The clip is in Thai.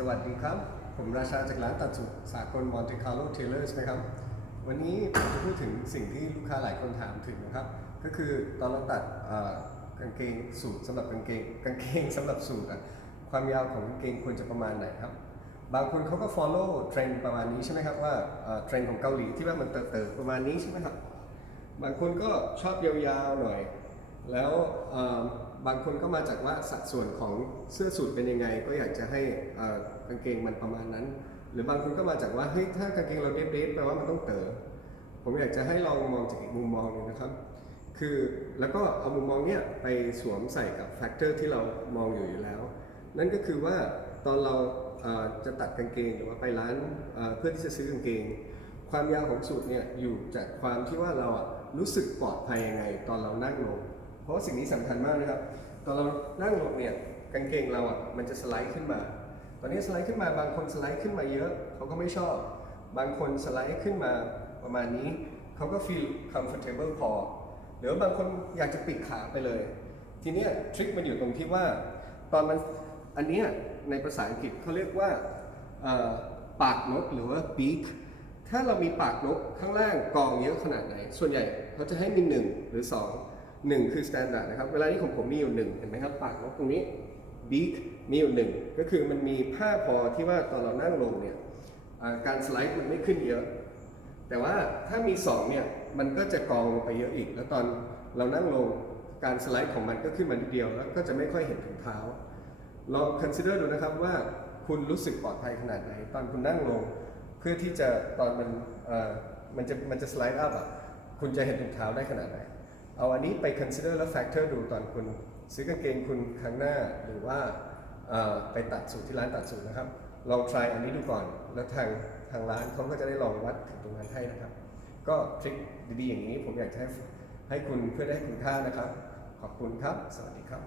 สวัสดีครับ ผมราชาจากร้านตัดสุดสากลมอนติคาร์โลเทเลอร์นะครับ วันนี้ผมจะพูดถึงสิ่งที่ลูกค้าหลายคนถามถึงนะครับ ก็คือตอนเราตัดกางเกงสูทสำหรับกางเกงกางเกงสำหรับสูทอะความยาวของกางเกงควรจะประมาณไหนครับ บางคนเขาก็ follow เทรนด์ประมาณนี้ใช่ไหมครับว่าเทรนด์ของเกาหลีที่ว่ามันเติร์ๆประมาณนี้ใช่ไหมครับบางคนก็ชอบยาวๆหน่อย แล้วบางคนก็มาจากว่าสัดส่วนของเสื้อสูทเป็นยังไง ก็อยากจะให้กางเกงมันประมาณนั้น หรือบางคนก็มาจากว่าเฮ้ยถ้ากางเกงเราเดฟๆแปลว่ามันต้องเต๋อผมอยากจะให้ลองมองจากอีกมุมมองหนึงนะครับ คือแล้วก็เอามุมมองเนี้ยไปสวมใส่กับแฟกเตอร์ที่เรามองอยู่อยู่แล้ว นั่นก็คือว่าตอนเราจะตัดกางเกงหรือว่าไปร้านเพื่อที่จะซื้อกางเกง ความยาวของสูตรเนี่ยอยู่จากความที่ว่าเราอะรู้สึกปลอดภัยยังไง ตอนเรานั่งลง ราะสิ่งนี้สำคัญมากนะครับ ตอนเรานั่งลงเนี่ยกางเกงเราอะมันจะสไลด์ขึ้นมา ตอนนี้สไลด์ขึ้นมาบางคนสไลด์ขึ้นมาเยอะเขาก็ไม่ชอบ บางคนสไลด์ขึ้นมาประมาณนี้เขาก็ feel comfortable พอ หรือบางคนอยากจะปิดขาไปเลย ทีเนี้ยทริคมันอยู่ตรงที่ว่า ตอนมันอันเนี้ยในภาษาอังกฤษเขาเรียกว่าปากนกหรือว่า beak ถ้าเรามีปากนกข้างล่างกองเยอะขนาดไหน ส่วนใหญ่เขาจะให้มี 1 หรือ 2 1คือ standard นะครับ เวลานี้ของผมมีอยู่1เห็นไหมครับ ปากนกตรงนี้ beak มีอยู่1ก็คือมันมีผ้าพอที่ว่าตอนเรานั่งลงเนี่ยการสไลด์มันไม่ขึ้นเยอะ แต่ว่าถ้ามี2เนี่ยมันก็จะกองลงไปเยอะอีก แล้วตอนเรานั่งลงการสไลด์ของมันก็ขึ้นมานิดเดียว แล้วก็จะไม่ค่อยเห็นถึงเท้าลอง consider ดูนะครับว่าคุณรู้สึกปลอดภัยขนาดไหน ตอนคุณนั่งลง เพื่อที่จะตอนมันมันจะมันจะสไลด์อัพอะคุณจะเห็นถุงเท้าได้ขนาดไหน เอาอันนี้ไป consider แล้ว factor ดูตอนคุณ ซื้อกางเกงคุณครั้งหน้าหรือว่าไปตัดสูตรที่ร้านตัดสูตรนะครับ ลอง try อันนี้ดูก่อน แล้วทางทางร้านเขาก็จะได้ลองวัดถึงตรงนั้นให้นะครับ ก็ทริคดีๆอย่างนี้ผมอยากให้ให้คุณเพื่อได้คุณค่านะครับ ขอบคุณครับ สวัสดีครับ